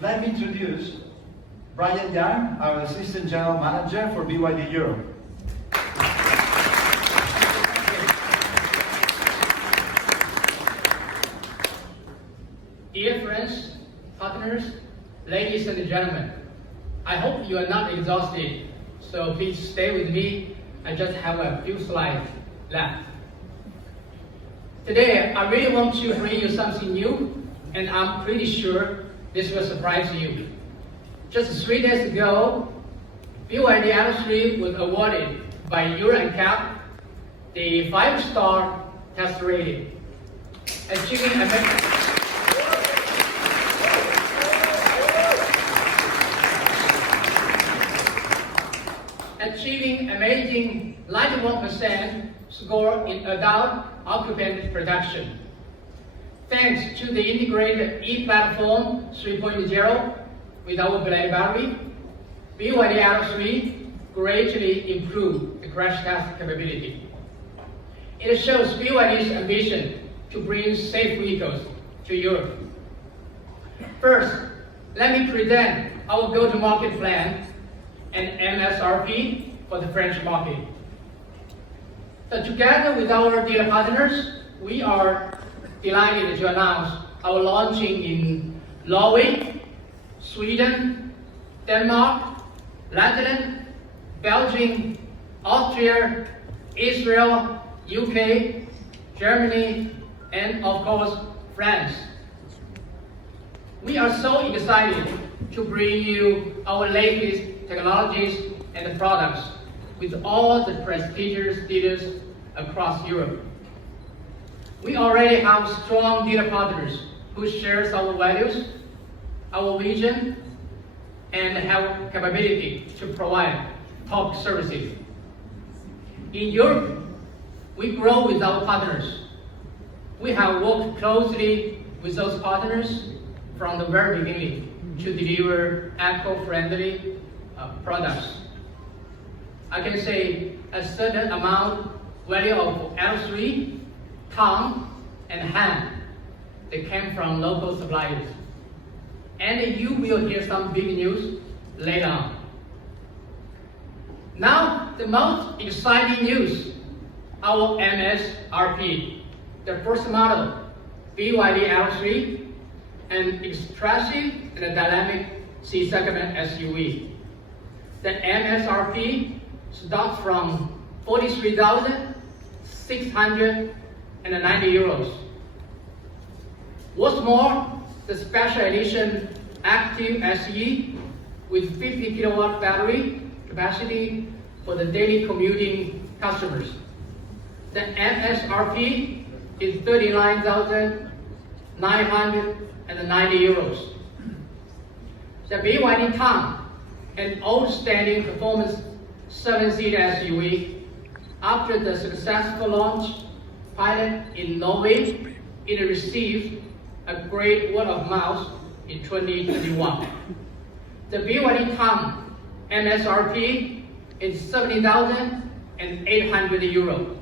let me introduce Brian Young, our Assistant General Manager for BYD Europe. Dear friends, partners, ladies and gentlemen, I hope you are not exhausted, so please stay with me. I just have a few slides left. Today, I really want to bring you something new, and I'm pretty sure this will surprise you. Just 3 days ago, BYD L3 was awarded by Euro NCAP the 5-star test rating, achieving amazing 91% score in adult occupant protection. Thanks to the integrated e-platform 3.0 with our blade battery, BYD L3 greatly improved the crash test capability. It shows BYD's ambition to bring safe vehicles to Europe. First, let me present our go-to-market plan and MSRP for the French market. So together with our dealer partners, we are delighted to announce our launching in Norway, Sweden, Denmark, Netherlands, Belgium, Austria, Israel, UK, Germany, and of course, France. We are so excited to bring you our latest technologies and products with all the prestigious dealers across Europe. We already have strong dealer partners who share our values, our vision, and have capability to provide top services. In Europe, we grow with our partners. We have worked closely with those partners from the very beginning to deliver eco-friendly products. I can say a certain amount value of L3, Tom, and Han, they came from local suppliers. And you will hear some big news later on. Now, the most exciting news, our MSRP, the first model, BYD L3, an expressive and dynamic C-segment SUV. The MSRP starts from 43,690 euros. What's more, the special edition Active SE with 50 kilowatt battery capacity for the daily commuting customers. The MSRP is 39,990 euros. The BYD Tom, an outstanding performance 7-seat SUV, after the successful launch pilot in Norway, it received a great word of mouth in 2021. The BYD Tom MSRP is 70,800 euro.